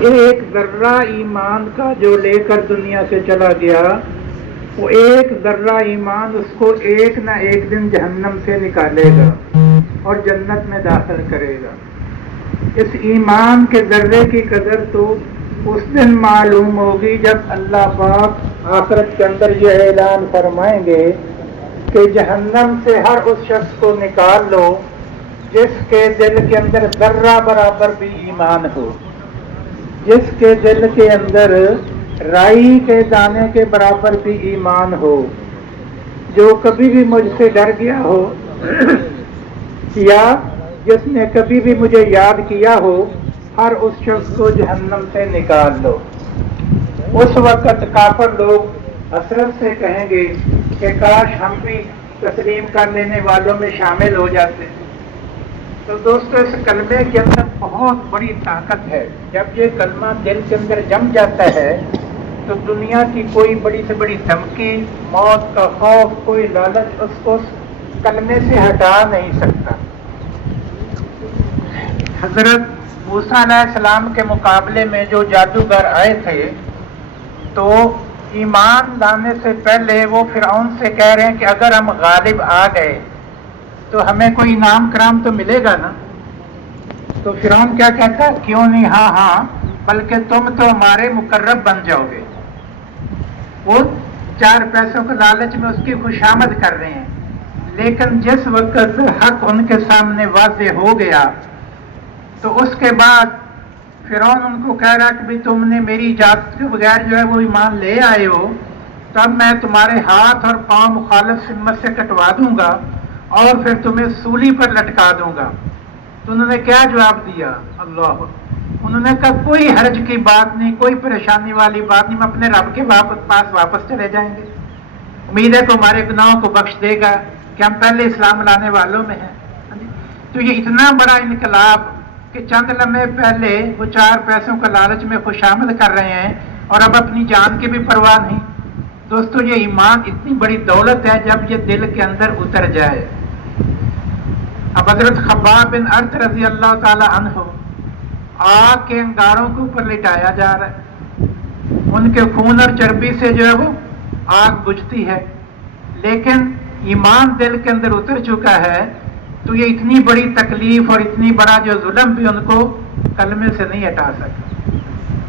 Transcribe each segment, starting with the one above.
ایک ذرہ ایمان کا جو لے کر دنیا سے چلا گیا، وہ ایک ذرہ ایمان اس کو ایک نہ ایک دن جہنم سے نکالے گا اور جنت میں داخل کرے گا۔ اس ایمان کے ذرے کی قدر تو اس دن معلوم ہوگی جب اللہ پاک آخرت کے اندر یہ اعلان فرمائیں گے کہ جہنم سے ہر اس شخص کو نکال لو جس کے دل کے اندر ذرہ برابر بھی ایمان ہو، جس کے دل کے اندر رائی کے دانے کے برابر بھی ایمان ہو، جو کبھی بھی مجھ سے ڈر گیا ہو یا جس نے کبھی بھی مجھے یاد کیا ہو، ہر اس شخص کو جہنم سے نکال لو۔ اس وقت کافر لوگ حسرت سے کہیں گے کہ کاش ہم بھی تسلیم کر لینے والوں میں شامل ہو جاتے۔ تو دوستو، اس کلمے کے اندر بہت بڑی طاقت ہے۔ جب یہ کلمہ دل کے اندر جم جاتا ہے تو دنیا کی کوئی بڑی سے بڑی دھمکی، موت کا خوف، کوئی لالچ اس کو کلمے سے ہٹا نہیں سکتا۔ حضرت موسیٰ علیہ السلام کے مقابلے میں جو جادوگر آئے تھے تو ایمان لانے سے پہلے وہ فرعون سے کہہ رہے ہیں کہ اگر ہم غالب آ گئے تو ہمیں کوئی انعام کرام تو ملے گا نا۔ تو فرعون کیا کہتا ہے؟ کیوں نہیں، ہاں ہاں، بلکہ تم تو ہمارے مقرب بن جاؤ گے۔ وہ 4 پیسوں کے لالچ میں اس کی خوشامد کر رہے ہیں، لیکن جس وقت حق ان کے سامنے واضح ہو گیا تو اس کے بعد فرعون ان کو کہہ رہا کہ بھی تم نے میری اجازت کے بغیر جو ہے وہ ایمان لے آئے ہو، تب میں تمہارے ہاتھ اور پاؤں مخالف سمت سے کٹوا دوں گا اور پھر تمہیں سولی پر لٹکا دوں گا۔ تو انہوں نے کیا جواب دیا؟ اللہ، انہوں نے کہا کوئی حرج کی بات نہیں، کوئی پریشانی والی بات نہیں، ہم اپنے رب کے پاس واپس چلے جائیں گے، امید ہے کہ ہمارے گناہوں کو بخش دے گا کہ ہم پہلے اسلام لانے والوں میں ہیں۔ تو یہ اتنا بڑا انقلاب کہ چند لمحے پہلے وہ 4 پیسوں کا لالچ میں خوشامد کر رہے ہیں اور اب اپنی جان کی بھی پرواہ نہیں۔ دوستو، یہ ایمان اتنی بڑی دولت ہے جب یہ دل کے اندر اتر جائے۔ اب حضرت خباب بن ارت رضی اللہ تعالی عنہ آگ کے انگاروں کے اوپر لٹایا جا رہا ہے، ان کے خون اور چربی سے جو ہے وہ آگ بجھتی ہے، لیکن ایمان دل کے اندر اتر چکا ہے تو یہ اتنی بڑی تکلیف اور اتنی بڑا جو ظلم بھی ان کو کلمے سے نہیں ہٹا سکتا۔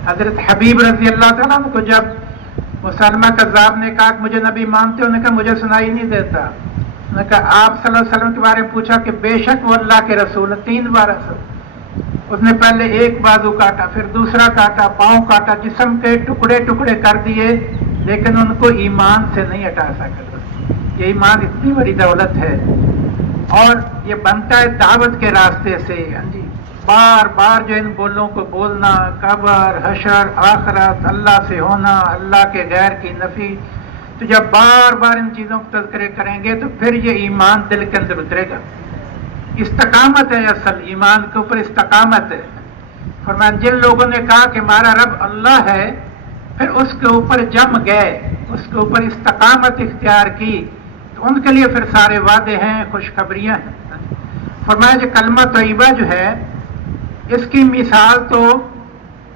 حضرت حبیب رضی اللہ تعالیٰ عنہ کو جب مسلمہ کذاب نے کہا کہ مجھے نبی مانتے ہو، انہوں نے کہا مجھے سنائی نہیں دیتا۔ انہوں نے کہا آپ صلی اللہ علیہ وسلم کے بارے میں پوچھا کہ بے شک وہ اللہ کے رسول 3 بار اس نے پہلے ایک بازو کاٹا، پھر دوسرا کاٹا، پاؤں کاٹا، جسم کے ٹکڑے ٹکڑے کر دیے، لیکن ان کو ایمان سے نہیں ہٹا سکا۔ یہ ایمان اتنی بڑی دولت ہے اور یہ بنتا ہے دعوت کے راستے سے۔ جی، بار بار جو ان بولوں کو بولنا، قبر، حشر، آخرت، اللہ سے ہونا، اللہ کے غیر کی نفی، تو جب بار بار ان چیزوں کو تذکرے کریں گے تو پھر یہ ایمان دل کے اندر اترے گا۔ استقامت ہے، اصل ایمان کے اوپر استقامت ہے۔ فرمایا جن لوگوں نے کہا کہ ہمارا رب اللہ ہے، پھر اس کے اوپر جم گئے، اس کے اوپر استقامت اختیار کی، تو ان کے لیے پھر سارے وعدے ہیں، خوشخبریاں ہیں۔ فرمایا جو کلمہ طیبہ جو ہے، اس کی مثال تو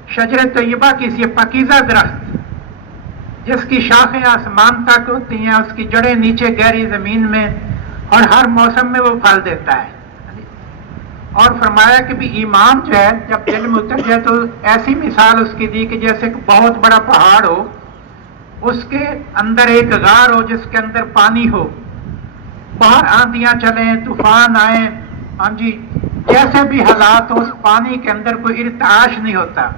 شجر طیبہ کی، یہ پاکیزہ درخت جس کی شاخیں آسمان تک ہوتی ہیں، اس کی جڑیں نیچے گہری زمین میں، اور ہر موسم میں وہ پھل دیتا ہے۔ اور فرمایا کہ بھی ایمان جو ہے جب دل میں اتر جائے تو ایسی مثال اس کی دی کہ جیسے کہ بہت بڑا پہاڑ ہو، اس کے اندر ایک غار ہو جس کے اندر پانی ہو، باہر آندیاں چلیں، طوفان آئیں، ہاں جی، جیسے بھی حالات ہو، اس پانی کے اندر کوئی ارتعاش نہیں ہوتا،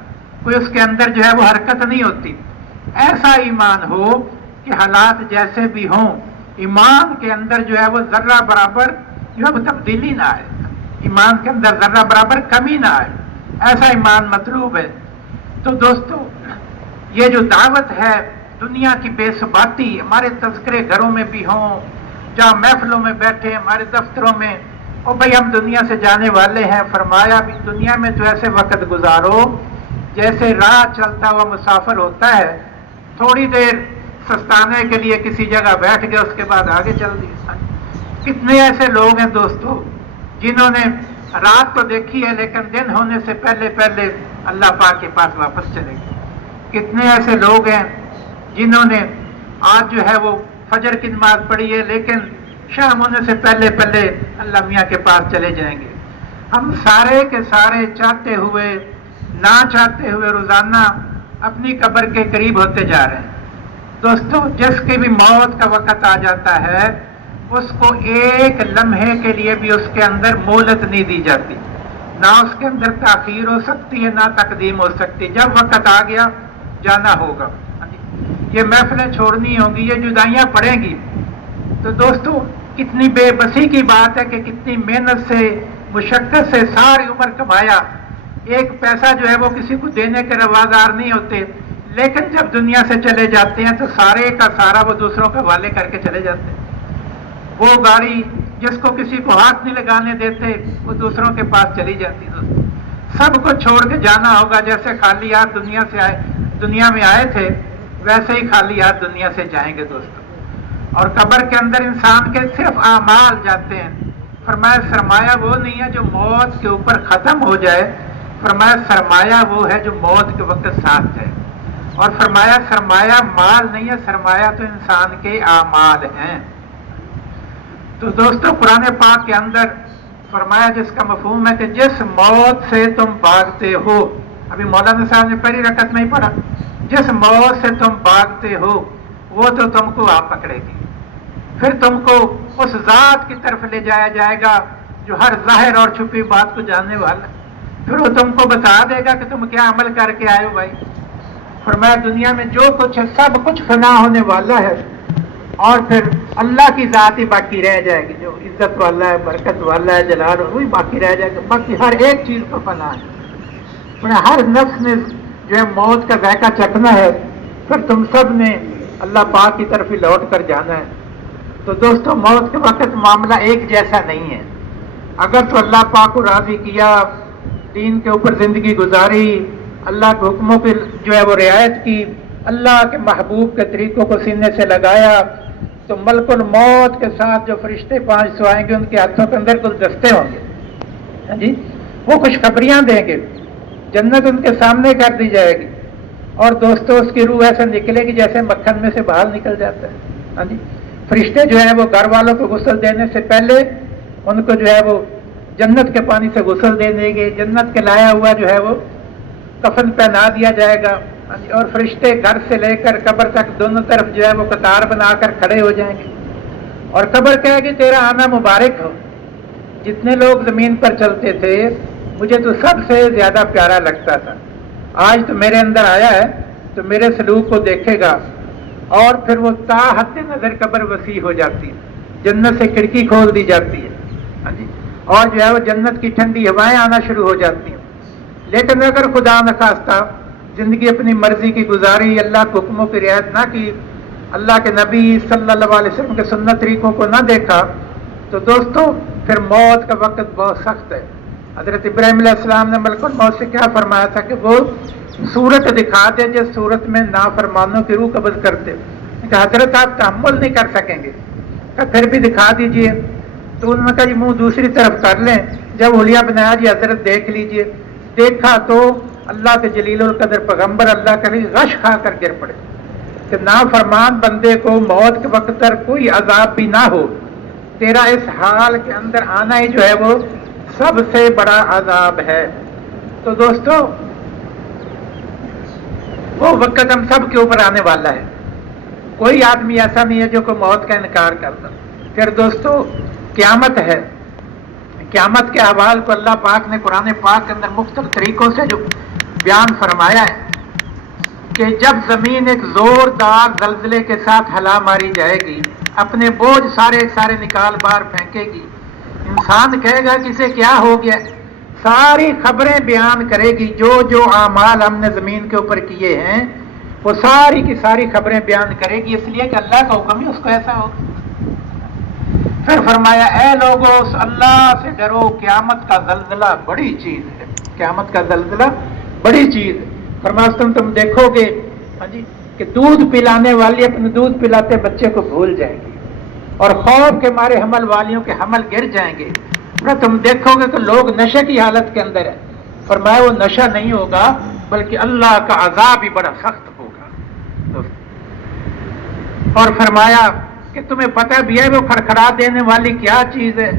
کوئی اس کے اندر جو ہے وہ حرکت نہیں ہوتی۔ ایسا ایمان ہو کہ حالات جیسے بھی ہوں، ایمان کے اندر جو ہے وہ ذرہ برابر جو ہے وہ تبدیلی نہ آئے، ایمان کے اندر ذرہ برابر کمی نہ آئے، ایسا ایمان مطلوب ہے۔ تو دوستو، یہ جو دعوت ہے دنیا کی بے ثباتی ہمارے تذکرے گھروں میں بھی ہوں، جہاں محفلوں میں بیٹھے، ہمارے دفتروں میں، اور بھائی ہم دنیا سے جانے والے ہیں، فرمایا بھی دنیا میں تو ایسے وقت گزارو جیسے راہ چلتا ہوا مسافر ہوتا ہے، تھوڑی دیر سستانے کے لیے کسی جگہ بیٹھ گئے، اس کے بعد آگے چل دیے۔ کتنے ایسے لوگ ہیں دوستو جنہوں نے رات تو دیکھی ہے لیکن دن ہونے سے پہلے پہلے اللہ پاک کے پاس واپس چلے گی۔ کتنے ایسے لوگ ہیں جنہوں نے آج جو ہے وہ فجر کی نماز پڑھی ہے لیکن شام ہونے سے پہلے پہلے اللہ میاں کے پاس چلے جائیں گے۔ ہم سارے کے سارے چاہتے ہوئے نہ چاہتے ہوئے روزانہ اپنی قبر کے قریب ہوتے جا رہے ہیں۔ دوستو، جس کی بھی موت کا وقت آ جاتا ہے اس کو ایک لمحے کے لیے بھی اس کے اندر مہلت نہیں دی جاتی، نہ اس کے اندر تاخیر ہو سکتی ہے نہ تقدیم ہو سکتی۔ جب وقت آ گیا جانا ہوگا، یہ محفلیں چھوڑنی ہوں گی، یہ جدائیاں پڑیں گی۔ تو دوستو، کتنی بے بسی کی بات ہے کہ کتنی محنت سے مشقت سے ساری عمر کمایا، ایک پیسہ جو ہے وہ کسی کو دینے کے روادار نہیں ہوتے، لیکن جب دنیا سے چلے جاتے ہیں تو سارے کا سارا وہ دوسروں کے حوالے کر کے چلے جاتے ہیں۔ وہ گاڑی جس کو کسی کو ہاتھ نہیں لگانے دیتے وہ دوسروں کے پاس چلی جاتی ہے۔ سب کو چھوڑ کے جانا ہوگا، جیسے خالی ہاتھ دنیا میں آئے تھے ویسے ہی خالی ہاتھ دنیا سے جائیں گے دوستو۔ اور قبر کے اندر انسان کے صرف اعمال جاتے ہیں۔ فرمایا سرمایہ وہ نہیں ہے جو موت کے اوپر ختم ہو جائے، فرمایا سرمایہ وہ ہے جو موت کے وقت ساتھ ہے۔ اور فرمایا سرمایہ مال نہیں ہے، سرمایہ تو انسان کے اعمال ہیں۔ تو دوستو، قرآن پاک کے اندر فرمایا جس کا مفہوم ہے کہ جس موت سے تم بھاگتے ہو، ابھی مولانا صاحب نے پہلی رکعت میں ہی پڑھا، جس موت سے تم بھاگتے ہو وہ تو تم کو آ پکڑے گی، پھر تم کو اس ذات کی طرف لے جایا جائے گا جو ہر ظاہر اور چھپی بات کو جاننے والا، پھر وہ تم کو بتا دے گا کہ تم کیا عمل کر کے آئے ہو بھائی۔ فرمایا دنیا میں جو کچھ ہے سب کچھ فنا ہونے والا ہے، اور پھر اللہ کی ذات ہی باقی رہ جائے گی، جو عزت والا ہے، برکت والا ہے، جلال وہی باقی رہ جائے گا، باقی ہر ایک چیز کو فنا ہے۔ ہر نفس نے جو ہے موت کا ذائقہ چکھنا ہے، پھر تم سب نے اللہ پاک کی طرف ہی لوٹ کر جانا ہے۔ تو دوستو، موت کے وقت معاملہ ایک جیسا نہیں ہے۔ اگر تو اللہ پاک کو راضی کیا، دین کے اوپر زندگی گزاری، اللہ کے حکموں کی جو ہے وہ رعایت کی، اللہ کے محبوب کے طریقوں کو سینے سے لگایا، تو ملک الموت کے ساتھ جو فرشتے 500 آئیں گے ان کے ہاتھوں کے اندر گلدستے ہوں گے، جی وہ خوشخبریاں دیں گے، جنت ان کے سامنے کر دی جائے گی، اور دوستو اس کی روح ایسے نکلے گی جیسے مکھن میں سے باہر نکل جاتا ہے۔ ہاں جی، فرشتے جو ہے وہ گھر والوں کو غسل دینے سے پہلے ان کو جو ہے وہ جنت کے پانی سے غسل دے دیں گے، جنت کے لایا ہوا جو ہے وہ کفن پہنا دیا جائے گا، اور فرشتے گھر سے لے کر قبر تک دونوں طرف جو ہے وہ قطار بنا کر کھڑے ہو جائیں گے، اور قبر کہے گی تیرا آنا مبارک ہو، جتنے لوگ زمین پر چلتے تھے مجھے تو سب سے زیادہ پیارا لگتا تھا، آج تو میرے اندر آیا ہے تو میرے سلوک کو دیکھے گا، اور پھر وہ تا حد نظر قبر وسیع ہو جاتی ہے، جنت سے کھڑکی کھول دی جاتی ہے، ہاں جی، اور جو ہے وہ جنت کی ٹھنڈی ہوائیں آنا شروع ہو جاتی ہیں۔ لیکن اگر خدا نخواستہ زندگی اپنی مرضی کی گزاری، اللہ کے حکموں کی رعایت نہ کی، اللہ کے نبی صلی اللہ علیہ وسلم کے سنت طریقوں کو نہ دیکھا، تو دوستو پھر موت کا وقت بہت سخت ہے۔ حضرت ابراہیم علیہ السلام نے ملک الموت سے کیا فرمایا تھا کہ وہ صورت دکھا دے جس صورت میں نافرمانوں کی روح قبض کرتے، کہ حضرت آپ تحمل نہیں کر سکیں گے، کہ پھر بھی دکھا دیجئے، تو انہوں نے کہا جی منہ دوسری طرف کر لیں، جب حلیہ بنایا جی حضرت دیکھ لیجئے، دیکھا تو اللہ کے جلیل القدر پیغمبر اللہ کے لیے غش کھا کر گر پڑے کہ نافرمان بندے کو موت کے وقت پر کوئی عذاب بھی نہ ہو، تیرا اس حال کے اندر آنا ہی جو ہے وہ سب سے بڑا عذاب ہے۔ تو دوستو وہ وقت ہم سب کے اوپر آنے والا ہے، کوئی آدمی ایسا نہیں ہے جو کوئی موت کا انکار کرتا۔ پھر دوستو قیامت ہے، قیامت کے احوال کو اللہ پاک نے قرآن پاک کے اندر مختلف طریقوں سے جو بیان فرمایا ہے کہ جب زمین ایک زوردار زلزلے کے ساتھ ہلا ماری جائے گی، اپنے بوجھ سارے نکال باہر پھینکے گی، انسان کہے گا کہ اسے کیا ہو گیا، ساری خبریں بیان کرے گی، جو اعمال ہم نے زمین کے اوپر کیے ہیں وہ ساری کی ساری خبریں بیان کرے گی، اس لیے کہ اللہ کا حکم ہی اس کو ایسا ہوگا۔ پھر فرمایا اے لوگو اللہ سے ڈرو، قیامت کا زلزلہ بڑی چیز ہے، قیامت کا زلزلہ بڑی چیز ہے۔ فرمایا تم دیکھو گے ہاں جی کہ دودھ پلانے والی اپنے دودھ پلاتے بچے کو بھول جائیں گے، اور خوف کے مارے حمل والیوں کے حمل گر جائیں گے، تم دیکھو گے کہ لوگ نشے کی حالت کے اندر ہے. فرمایا وہ نشہ نہیں ہوگا بلکہ اللہ کا عذاب ہی بڑا سخت ہوگا. اور فرمایا کہ تمہیں پتہ بھی ہے وہ کھڑکھڑا دینے والی کیا چیز ہے.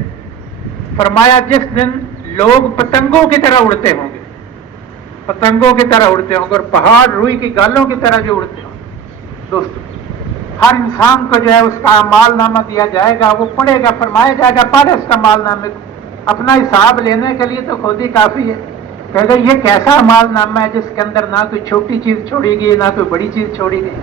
فرمایا جس دن لوگ پتنگوں کی طرح اڑتے ہوں گے، پتنگوں کی طرح اڑتے ہوں گے، اور پہاڑ روئی کی گالوں کی طرح جو اڑتے ہوں گے. دوستو ہر انسان کو جو ہے اس کا مال نامہ دیا جائے گا، وہ پڑھے گا، فرمایا جائے گا پڑھ اس کا مال نامے کو. اپنا حساب لینے کے لیے تو خود ہی کافی ہے. کہے گا یہ کیسا مال نامہ ہے جس کے اندر نہ کوئی چھوٹی چیز چھوڑی گئی نہ کوئی بڑی چیز چھوڑی گئی.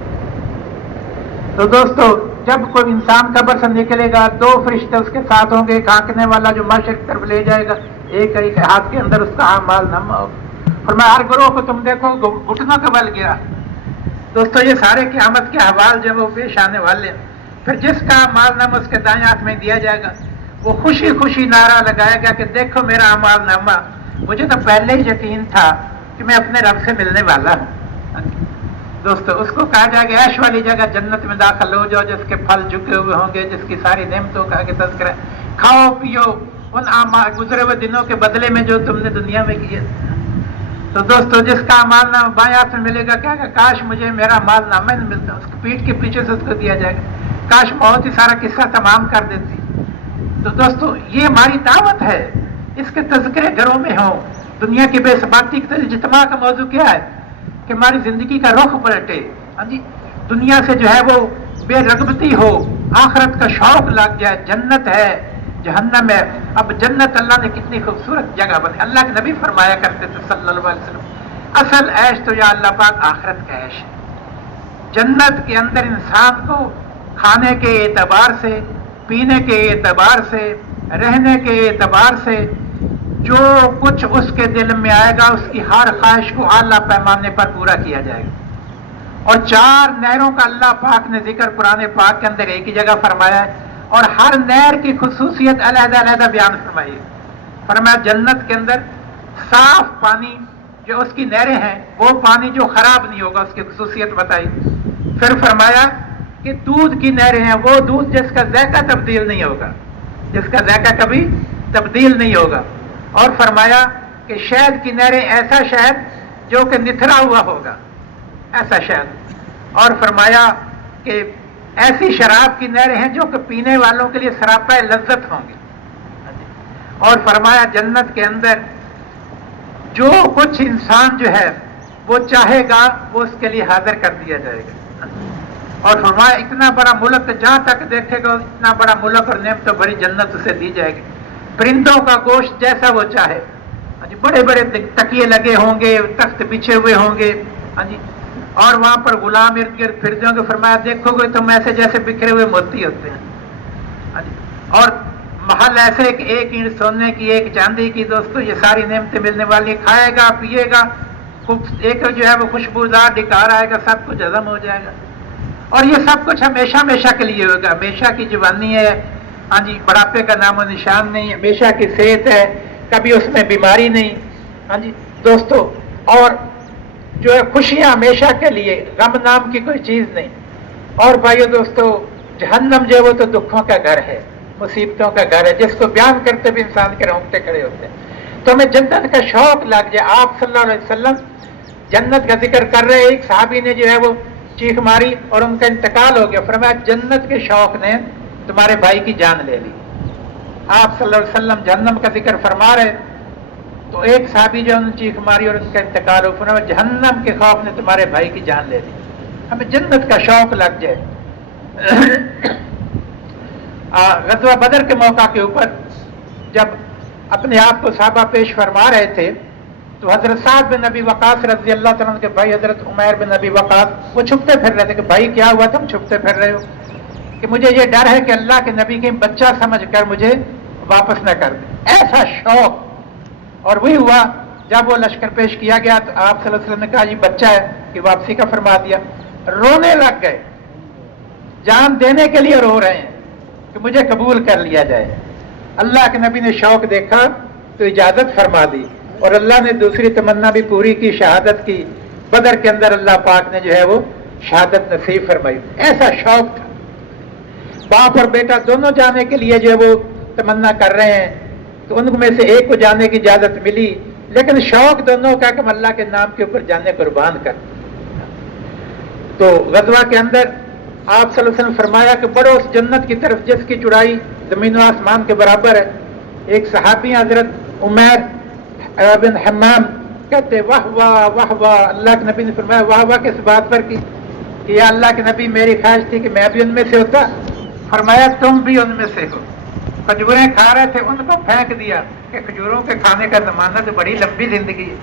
تو دوستو جب کوئی انسان قبر سے نکلے گا، دو فرشتے اس کے ساتھ ہوں گے، ایک ہانکنے والا جو مشرق کی طرف لے جائے گا، ایک ہاتھ کے اندر اس کا مال نامہ ہوگا. فرمایا ہر گروہ کو تم دیکھو گھٹنوں کا بل گیا. دوستو یہ سارے قیامت کے احوال جو وہ پیش آنے والے ہیں. پھر جس کا مال نامہ اس کے دائیں ہاتھ میں دیا جائے گا، وہ خوشی خوشی نعرہ لگائے گا کہ دیکھو میرا مال نامہ، مجھے تو پہلے ہی یقین تھا کہ میں اپنے رب سے ملنے والا ہوں. دوستو اس کو کہا جائے گا عیش والی جگہ جنت میں داخل ہو جاؤ، جس کے پھل جھکے ہوئے ہوں گے، جس کی ساری نعمتوں کا آگے تذکرہ، کھاؤ پیو ان گزرے ہوئے دنوں کے بدلے میں جو تم نے دنیا میں کیے. تو دوستو جس کا مال نامہ بائیں ہاتھ میں ملے گا کہے گا کاش مجھے میرا مال نامہ نہیں ملتا. اس کو پیٹ کے پیچھے سے اس کو دیا جائے گا، کاش بہت ہی سارا قصہ تمام کر دیتی. تو دوستو یہ ہماری دعوت ہے، اس کے تذکرے گھروں میں ہوں. دنیا کی بے ثباتی کے اجتماع کا موضوع کیا ہے کہ ہماری زندگی کا رخ پلٹے. ہاں جی دنیا سے جو ہے وہ بے رغبتی ہو، آخرت کا شوق لگ جائے. جنت ہے جہنم ہے. اب جنت اللہ نے کتنی خوبصورت جگہ بنی. اللہ کے نبی فرمایا کرتے تھے صلی اللہ علیہ وسلم اصل عیش تو یا اللہ پاک آخرت کا عیش ہے. جنت کے اندر انسان کو کھانے کے اعتبار سے، پینے کے اعتبار سے، رہنے کے اعتبار سے جو کچھ اس کے دل میں آئے گا اس کی ہر خواہش کو اعلیٰ پیمانے پر پورا کیا جائے گا. اور 4 نہروں کا اللہ پاک نے ذکر قرآن پاک کے اندر ایک ہی جگہ فرمایا ہے، اور ہر نہر کی خصوصیت علیحدہ علیحدہ بیان فرمائی. فرمایا جنت کے اندر صاف پانی جو اس کی نہریں ہیں، وہ پانی جو خراب نہیں ہوگا، اس کی خصوصیت بتائی. پھر فرمایا کہ دودھ کی نہریں ہیں، وہ دودھ جس کا ذائقہ تبدیل نہیں ہوگا، جس کا ذائقہ کبھی تبدیل نہیں ہوگا. اور فرمایا کہ شہد کی نہریں، ایسا شہد جو کہ نتھرا ہوا ہوگا، ایسا شہد. اور فرمایا کہ ایسی شراب کی نہریں ہیں جو کہ پینے والوں کے لیے سراپا لذت ہوں گی. اور فرمایا جنت کے اندر جو کچھ انسان جو ہے وہ چاہے گا وہ اس کے لیے حاضر کر دیا جائے گا. اور فرمایا اتنا بڑا ملک جہاں تک دیکھے گا اتنا بڑا ملک اور نعمت تو بڑی جنت اسے دی جائے گی. پرندوں کا گوشت جیسا وہ چاہے. بڑے بڑے تکیے لگے ہوں گے، تخت بچھے ہوئے ہوں گے. اور وہاں پر غلام ارد گرد پھرتے ہوں گے. فرمایا دیکھو گے تم ایسے جیسے بکھرے ہوئے موتی ہوتے ہیں. اور محل ایسے کہ ایک اینٹ سونے کی، ایک چاندی کی. دوستو یہ ساری نعمتیں ملنے والی. کھائے گا پیے گا، ایک جو ہے وہ خوشبودار ڈکار آئے گا، سب کچھ ہضم ہو جائے گا. اور یہ سب کچھ ہمیشہ ہمیشہ کے لیے ہوگا. ہمیشہ کی جوانی ہے، ہاں جی بڑھاپے کا نام و نشان نہیں. ہمیشہ کی صحت ہے، کبھی اس میں بیماری نہیں. ہاں جی دوستو اور جو ہے خوشیاں ہمیشہ کے لیے، غم نام کی کوئی چیز نہیں. اور بھائیو دوستو جہنم جو ہے وہ تو دکھوں کا گھر ہے، مصیبتوں کا گھر ہے، جس کو بیان کرتے بھی انسان کے رونگٹے کھڑے ہوتے ہیں. تو ہمیں جنت کا شوق لگ جائے. آپ صلی اللہ علیہ وسلم جنت کا ذکر کر رہے. ایک صحابی نے جو ہے وہ چیخ ماری اور ان کا انتقال ہو گیا. فرمایا جنت کے شوق نے تمہارے بھائی کی جان لے لی. آپ صلی اللہ علیہ وسلم جہنم کا ذکر فرما رہے تو ایک صحابی جو انہوں نے چیخ ماری اور ان کا انتقال ہو. فرمایا جہنم کے خوف نے تمہارے بھائی کی جان لے لی. ہمیں جنت کا شوق لگ جائے. غزوہ بدر کے موقع کے اوپر جب اپنے آپ کو صحابہ پیش فرما رہے تھے تو حضرت سعد بن ابی وقاص رضی اللہ تعالیٰ عنہ کے بھائی حضرت عمیر بن ابی وقاص وہ چھپتے پھر رہے تھے کہ بھائی کیا ہوا تم چھپتے پھر رہے ہو؟ کہ مجھے یہ ڈر ہے کہ اللہ کے نبی کے بچہ سمجھ کر مجھے واپس نہ کر دیں. ایسا شوق. اور وہی ہوا جب وہ لشکر پیش کیا گیا تو آپ صلی اللہ علیہ وسلم نے کہا یہ بچہ ہے کہ واپسی کا فرما دیا. رونے لگ گئے، جان دینے کے لیے رو رہے ہیں کہ مجھے قبول کر لیا جائے. اللہ کے نبی نے شوق دیکھا تو اجازت فرما دی اور اللہ نے دوسری تمنا بھی پوری کی، شہادت کی. بدر کے اندر اللہ پاک نے جو ہے وہ شہادت نصیب فرمائی. ایسا شوق تھا. باپ اور بیٹا دونوں جانے کے لیے جو ہے وہ تمنا کر رہے ہیں تو ان میں سے ایک کو جانے کی اجازت ملی، لیکن شوق دونوں کا کہ ہم اللہ کے نام کے اوپر جانے قربان کر۔ تو غزوہ کے اندر آپ صلی اللہ علیہ وسلم فرمایا کہ بڑھو اس جنت کی طرف جس کی چوڑائی زمین و آسمان کے برابر ہے۔ ایک صحابی حضرت عمیر بن حمام کہتے واہ واہ واہ واہ، اللہ کے نبی نے فرمایا واہ واہ کس بات پر کی کہ یا اللہ کے نبی میری خواہش تھی کہ میں بھی ان میں سے ہوتا۔ فرمایا تم بھی ان میں سے ہو۔ کھجوریں کھا رہے تھے، ان کو پھینک دیا کہ کھجوروں کے کھانے کا زمانہ تو بڑی لمبی زندگی ہے۔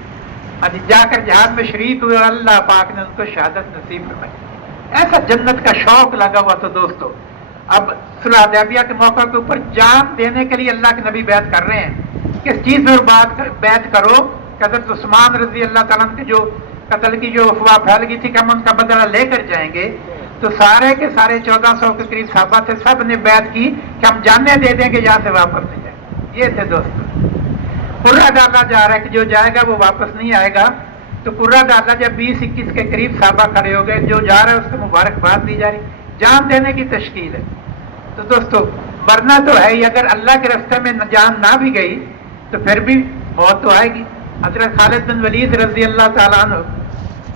آج جا کر جہاد میں شریک ہوئے اور اللہ پاک نے ان کو شہادت نصیب فرمائی۔ ایسا جنت کا شوق لگا ہوا۔ تو دوستو اب صلح حدیبیہ کے موقع کے اوپر جان دینے کے لیے اللہ کے نبی بیعت کر رہے ہیں۔ کس چیز میں بیعت کرو کہ حضرت عثمان رضی اللہ تعالیٰ عنہ کے جو قتل کی جو افواہ پھیل گئی تھی کہ ہم ان کا بدلہ لے کر جائیں گے، تو سارے کے سارے 1400 کے قریب صحابہ تھے، سب نے بیعت کی کہ ہم جاننے دے دیں کہ یہاں سے واپس نہیں جائیں۔ یہ تھے دوستو۔ قرہ ڈالا جا رہا ہے کہ جو جائے گا وہ واپس نہیں آئے گا۔ تو قرہ ڈالا جب 20-21 کے قریب صحابہ کھڑے ہو گئے، جو جا رہا ہے اس کو مبارکباد دی جا رہی، جان دینے کی تشکیل ہے۔ تو دوستو مرنا تو ہے ہی، اگر اللہ کے راستے میں جان نہ بھی گئی تو پھر بھی موت تو آئے گی۔ حضرت خالد بن ولید رضی اللہ تعالیٰ عنہ،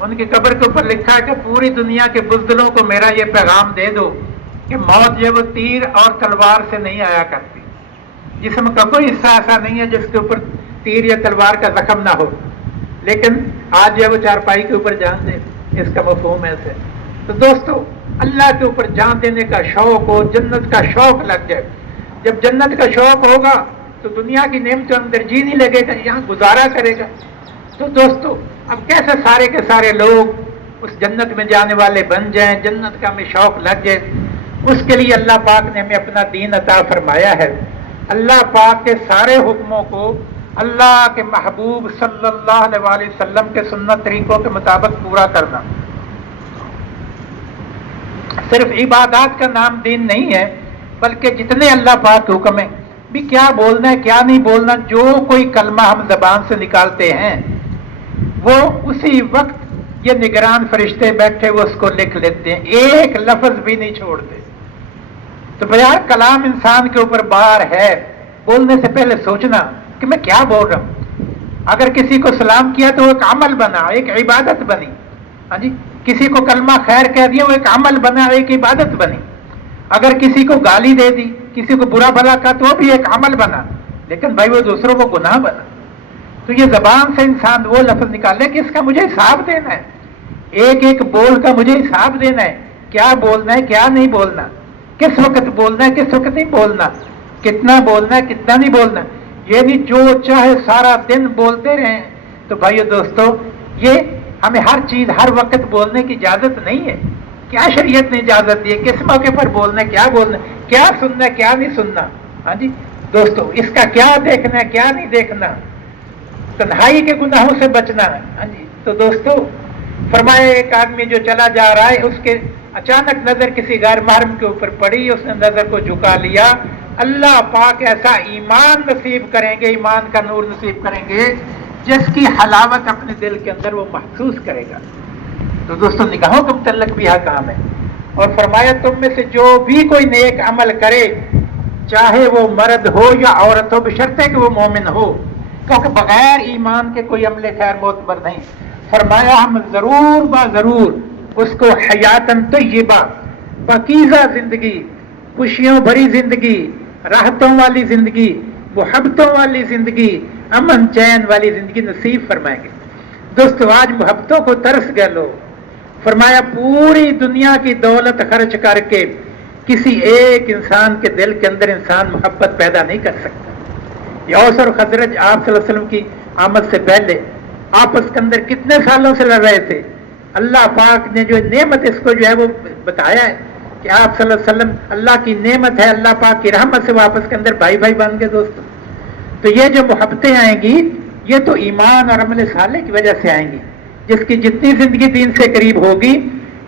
ان کی قبر کے اوپر لکھا ہے کہ پوری دنیا کے بزدلوں کو میرا یہ پیغام دے دو کہ موت جو وہ تیر اور تلوار سے نہیں آیا کرتی۔ جسم کا کوئی حصہ ایسا نہیں ہے جس کے اوپر تیر یا تلوار کا زخم نہ ہو، لیکن آج جو وہ چارپائی کے اوپر جان دے، اس کا مفہوم ایسے۔ تو دوستو اللہ کے اوپر جان دینے کا شوق ہو، جنت کا شوق لگ جائے۔ جب جنت کا شوق ہوگا تو دنیا کی نعمتوں اندر جی نہیں لگے گا، یہاں گزارا کرے گا۔ تو دوستو اب کیسے سارے کے سارے لوگ اس جنت میں جانے والے بن جائیں، جنت کا ہمیں شوق لگ جائے، اس کے لیے اللہ پاک نے ہمیں اپنا دین عطا فرمایا ہے۔ اللہ پاک کے سارے حکموں کو اللہ کے محبوب صلی اللہ علیہ وسلم کے سنت طریقوں کے مطابق پورا کرنا۔ صرف عبادات کا نام دین نہیں ہے، بلکہ جتنے اللہ پاک کے حکم ہیں بھی کیا بولنا ہے کیا نہیں بولنا، جو کوئی کلمہ ہم زبان سے نکالتے ہیں وہ اسی وقت یہ نگران فرشتے بیٹھے وہ اس کو لکھ لیتے ہیں، ایک لفظ بھی نہیں چھوڑتے۔ تو بغیر کلام انسان کے اوپر بار ہے، بولنے سے پہلے سوچنا کہ میں کیا بول رہا ہوں۔ اگر کسی کو سلام کیا تو وہ ایک عمل بنا، ایک عبادت بنی۔ ہاں جی، کسی کو کلمہ خیر کہہ دیا وہ ایک عمل بنا، ایک عبادت بنی۔ اگر کسی کو گالی دے دی، کسی کو برا بھلا کہا تو وہ بھی ایک عمل بنا، لیکن بھائی وہ دوسروں کو گناہ بنا۔ تو یہ زبان سے انسان وہ لفظ نکالے کہ اس کا مجھے حساب دینا ہے، ایک ایک بول کا مجھے حساب دینا ہے، کیا بولنا ہے کیا نہیں بولنا، کس وقت بولنا ہے کس وقت نہیں بولنا، کتنا بولنا ہے کتنا نہیں بولنا۔ یہ نہیں جو چاہے سارا دن بولتے رہیں۔ تو بھائیو دوستو یہ ہمیں ہر چیز ہر وقت بولنے کی اجازت نہیں ہے۔ کیا شریعت نے اجازت دی ہے، کس موقع پر بولنا ہے کیا بولنا ہے، کیا سننا ہے کیا نہیں سننا۔ ہاں جی دوستو اس کا کیا دیکھنا ہے کیا نہیں دیکھنا، تنہائی کے گناہوں سے بچنا ہے۔ ہاں جی تو دوستو فرمایا ایک آدمی جو چلا جا رہا ہے، اس کے اچانک نظر کسی غیر محرم کے اوپر پڑی، اس نے نظر کو جھکا لیا۔ اللہ پاک ایسا ایمان نصیب کریں گے، ایمان کا نور نصیب کریں گے جس کی حلاوت اپنے دل کے اندر وہ محسوس کرے گا۔ تو دوستو نگاہوں کے متعلق بھی حکام ہے، اور فرمایا تم میں سے جو بھی کوئی نیک عمل کرے، چاہے وہ مرد ہو یا عورت ہو، بشرطے کہ وہ مومن ہو، کیونکہ بغیر ایمان کے کوئی عمل خیر معتبر نہیں۔ فرمایا ہم ضرور با ضرور اس کو حیاتن طیبہ، پاکیزہ زندگی، خوشیوں بھری زندگی، راحتوں والی زندگی، محبتوں والی زندگی، امن چین والی زندگی نصیب فرمائیں گے۔ دوستو آج محبتوں کو ترس گئے لوگ۔ فرمایا پوری دنیا کی دولت خرچ کر کے کسی ایک انسان کے دل کے اندر انسان محبت پیدا نہیں کر سکتا۔ یہ اوس اور خزرج آپ صلی اللہ علیہ وسلم کی آمد سے پہلے آپس کے اندر کتنے سالوں سے لڑ رہے تھے۔ اللہ پاک نے جو نعمت اس کو جو ہے وہ بتایا ہے کہ آپ صلی اللہ علیہ وسلم اللہ کی نعمت ہے، اللہ پاک کی رحمت سے وہ آپس کے اندر بھائی بھائی بن گئے۔ دوستو تو یہ جو محبتیں آئیں گی یہ تو ایمان اور عمل صالح کی وجہ سے آئیں گی۔ جس کی جتنی زندگی دین سے قریب ہوگی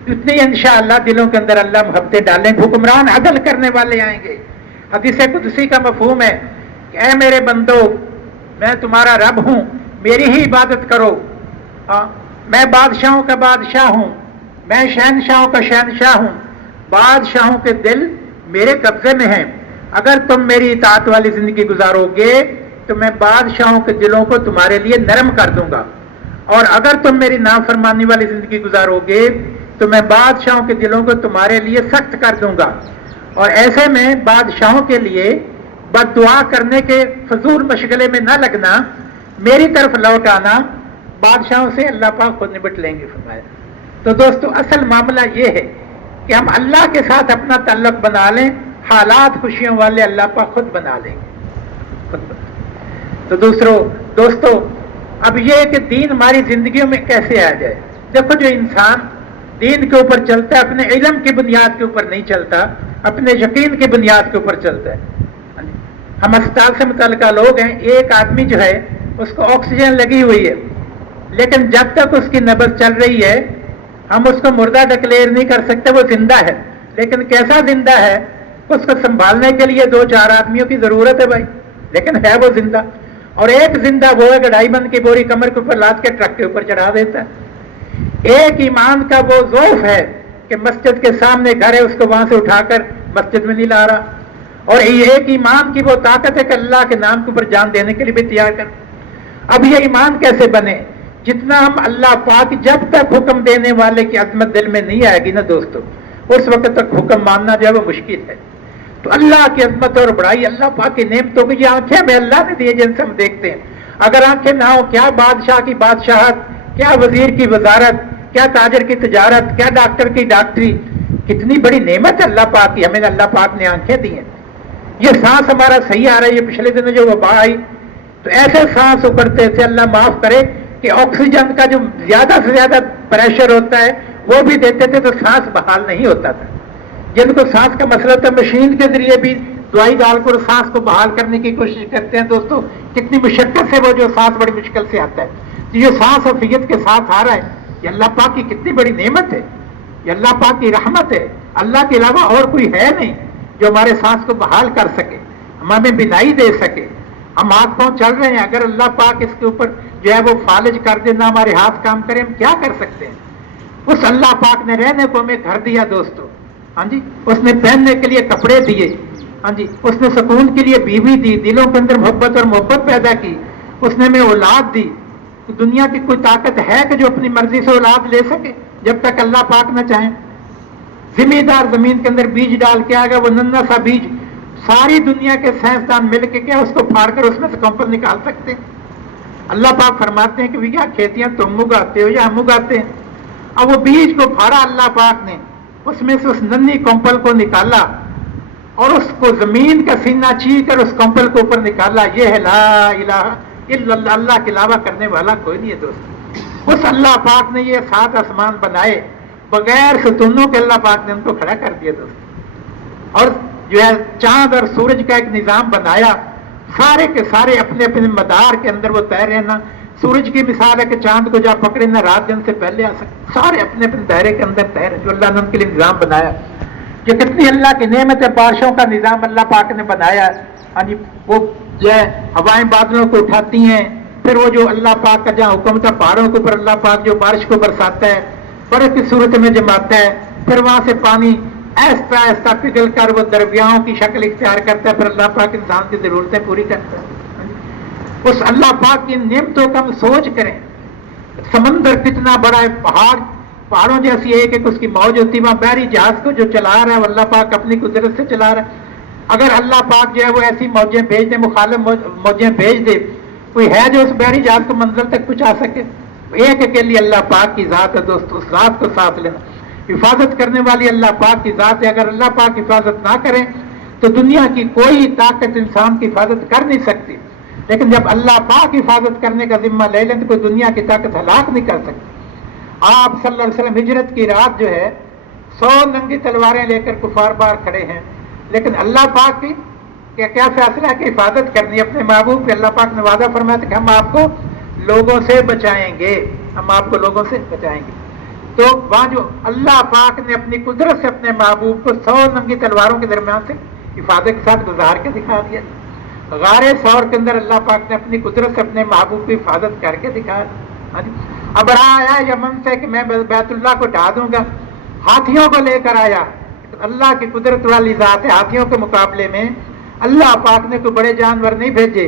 اتنی انشاءاللہ دلوں کے اندر اللہ محبتیں ڈالیں گے، حکمران عدل کرنے والے آئیں گے۔ حدیث قدسی کا مفہوم ہے کہ اے میرے بندو میں تمہارا رب ہوں، میری ہی عبادت کرو، میں بادشاہوں کا بادشاہ ہوں، میں شہنشاہوں کا شہنشاہ ہوں، بادشاہوں کے دل میرے قبضے میں ہیں، اگر تم میری اطاعت والی زندگی گزارو گے تو میں بادشاہوں کے دلوں کو تمہارے لیے نرم کر دوں گا، اور اگر تم میری نافرمانی والی زندگی گزارو گے تو میں بادشاہوں کے دلوں کو تمہارے لیے سخت کر دوں گا۔ اور ایسے میں بادشاہوں کے لیے بد دعا کرنے کے فضول مشغلے میں نہ لگنا، میری طرف لوٹ آنا، بادشاہوں سے اللہ پاک خود نبٹ لیں گے فرمایا۔ تو دوستو اصل معاملہ یہ ہے کہ ہم اللہ کے ساتھ اپنا تعلق بنا لیں، حالات خوشیوں والے اللہ پاک خود بنا لیں گے۔ تو دوستو اب یہ کہ دین ہماری زندگیوں میں کیسے آ جائے۔ دیکھو جو انسان دین کے اوپر چلتا ہے اپنے علم کی بنیاد کے اوپر نہیں چلتا، اپنے یقین کی بنیاد کے اوپر چلتا ہے۔ ہم اسپتال سے متعلقہ لوگ ہیں، ایک آدمی جو ہے اس کو آکسیجن لگی ہوئی ہے، لیکن جب تک اس کی نبض چل رہی ہے ہم اس کو مردہ ڈکلیئر نہیں کر سکتے، وہ زندہ ہے، لیکن کیسا زندہ ہے؟ اس کو سنبھالنے کے لیے 2-4 آدمیوں کی ضرورت ہے بھائی، لیکن ہے وہ زندہ۔ اور ایک زندہ وہ ہے کہ 2.5 من کی بوری کمر کے اوپر لاد کے ٹرک کے اوپر چڑھا دیتا ہے۔ ایک ایمان کا وہ ضعف ہے کہ مسجد کے سامنے گھر ہے، اس کو وہاں سے اٹھا کر مسجد میں نہیں لا رہا، اور ایک ایمان کی وہ طاقت ہے کہ اللہ کے نام کے اوپر جان دینے کے لیے بھی تیار کر۔ اب یہ ایمان کیسے بنے؟ جتنا ہم اللہ پاک جب تک حکم دینے والے کی عظمت دل میں نہیں آئے گی نا دوستو، اس وقت تک حکم ماننا جو ہے وہ مشکل ہے۔ تو اللہ کی عظمت اور بڑائی، اللہ پاک کی نعمتوں کی، یہ آنکھیں ہمیں اللہ نے دی جن سے ہم دیکھتے ہیں۔ اگر آنکھیں نہ ہو، کیا بادشاہ کی بادشاہت، کیا وزیر کی وزارت، کیا تاجر کی تجارت، کیا ڈاکٹر کی ڈاکٹری، کتنی بڑی نعمت ہے اللہ پاک کی، ہمیں اللہ پاک نے آنکھیں دی ہیں۔ یہ سانس ہمارا صحیح آ رہا ہے، یہ پچھلے دنوں جو وبا آئی تو ایسے سانس اکڑتے تھے، اللہ معاف کرے کہ آکسیجن کا جو زیادہ سے زیادہ پریشر ہوتا ہے وہ بھی دیتے تھے تو سانس بحال نہیں ہوتا تھا۔ جن کو سانس کا مسئلہ تھا مشین کے ذریعے بھی دوائی ڈال کر سانس کو بحال کرنے کی کوشش کرتے ہیں۔ دوستو کتنی مشقت سے وہ جو سانس بڑی مشکل سے آتا ہے، تو یہ سانس عافیت کے ساتھ آ رہا ہے، یہ اللہ پاک کی کتنی بڑی نعمت ہے، یہ اللہ پاک کی رحمت ہے۔ اللہ کے علاوہ اور کوئی ہے نہیں جو ہمارے سانس کو بحال کر سکے، ہمیں بینائی دے سکے۔ ہم ہاتھ پاؤں چل رہے ہیں، اگر اللہ پاک اس کے اوپر جو ہے وہ فالج کر دے، نہ ہمارے ہاتھ کام کریں، ہم کیا کر سکتے ہیں؟ اس اللہ پاک نے رہنے کو ہمیں گھر دیا دوستو، ہاں جی، اس نے پہننے کے لیے کپڑے دیے، ہاں جی، اس نے سکون کے لیے بیوی دی، دلوں کے اندر محبت پیدا کی، اس نے ہمیں اولاد دی۔ تو دنیا کی کوئی طاقت ہے کہ جو اپنی مرضی سے اولاد لے سکے جب تک اللہ پاک نہ چاہیں؟ زمیندار زمین کے اندر بیج ڈال کے آ گیا، وہ ننھا سا بیج ساری دنیا کے سائنسدان مل کے کیا اس کو پھاڑ کر اس میں سے کمپل نکال سکتے ہیں؟ اللہ پاک فرماتے ہیں کہ بھیا کھیتیاں تم اگاتے ہو یا ہم اگاتے ہیں؟ اب وہ بیج کو پھاڑا اللہ پاک نے، اس میں سے اس ننھی کمپل کو نکالا اور اس کو زمین کا سینہ چی کر اس کمپل کو اوپر نکالا۔ یہ ہے لا الہ الا اللہ، اللہ کے علاوہ کرنے والا کوئی نہیں ہے دوست۔ اس اللہ پاک نے یہ 7 آسمان بنائے بغیر ستونوں کے، اللہ پاک نے ان کو کھڑا کر دیا دوست، اور جو ہے چاند اور سورج کا ایک نظام بنایا، سارے کے سارے اپنے اپنے مدار کے اندر وہ طے رہنا۔ سورج کی مثال ہے کہ چاند کو جہاں پکڑے نہ رات دن سے پہلے آ سکتے، سارے اپنے اپنے دائرے کے اندر طے رہے، جو اللہ نے ان کے لیے نظام بنایا۔ یہ کتنی اللہ کی نعمت ہے، بارشوں کا نظام اللہ پاک نے بنایا۔ ہاں جی، وہ جو ہے ہوائیں بادلوں کو اٹھاتی ہیں، پھر وہ جو اللہ پاک کا جہاں حکم تھا پہاڑوں کے اوپر اللہ پاک جو بارش کو برساتا ہے، برف کی صورت میں جماتا ہے، پھر وہاں سے پانی ایسا ایسا پگھل کر وہ دریاؤں کی شکل اختیار کرتا ہے، پھر اللہ پاک انسان کی ضرورتیں پوری کرتا ہے۔ اس اللہ پاک کی نعمتوں کا ہم سوچ کریں۔ سمندر کتنا بڑا ہے، پہاڑوں جیسی ایک ایک اس کی موج ہوتی ہے، وہاں بحری جہاز کو جو چلا رہا ہے وہ اللہ پاک اپنی قدرت سے چلا رہا ہے۔ اگر اللہ پاک جو ہے وہ ایسی موجیں بھیج دے، مخالف موجیں بھیج دے، کوئی ہے جو اس بحری جہاز کو منزل تک پہنچا سکے؟ ایک اکیلی اللہ پاک کی ذات ہے دوستو، اس ذات کو ساتھ لینا۔ حفاظت کرنے والی اللہ پاک کی ذات ہے، اگر اللہ پاک حفاظت نہ کریں تو دنیا کی کوئی طاقت انسان کی حفاظت کر نہیں سکتی، لیکن جب اللہ پاک حفاظت کرنے کا ذمہ لے لیں تو کوئی دنیا کی طاقت ہلاک نہیں کر سکتی۔ آپ صلی اللہ علیہ وسلم ہجرت کی رات جو ہے 100 ننگی تلواریں لے کر کفار باہر کھڑے ہیں، لیکن اللہ پاک کی کیا فیصلہ ہے کہ حفاظت کرنی اپنے محبوب پہ۔ اللہ پاک نے وعدہ فرمایا تھا کہ ہم آپ کو لوگوں سے بچائیں گے، ہم آپ کو لوگوں سے بچائیں گے۔ تو وہاں جو اللہ پاک نے اپنی قدرت سے اپنے محبوب کو 100 ننگی تلواروں کے درمیان سے حفاظت کے ساتھ گزار کے دکھا دیا۔ غار ثور کے اندر اللہ پاک نے اپنی قدرت سے اپنے محبوب کی حفاظت کر کے دکھا دی۔ اب رہا آیا یمن سے کہ میں بیت اللہ کو ڈھا دوں گا، ہاتھیوں کو لے کر آیا۔ اللہ کی قدرت والی ذات ہے، ہاتھیوں کے مقابلے میں اللہ پاک نے کوئی بڑے جانور نہیں بھیجے،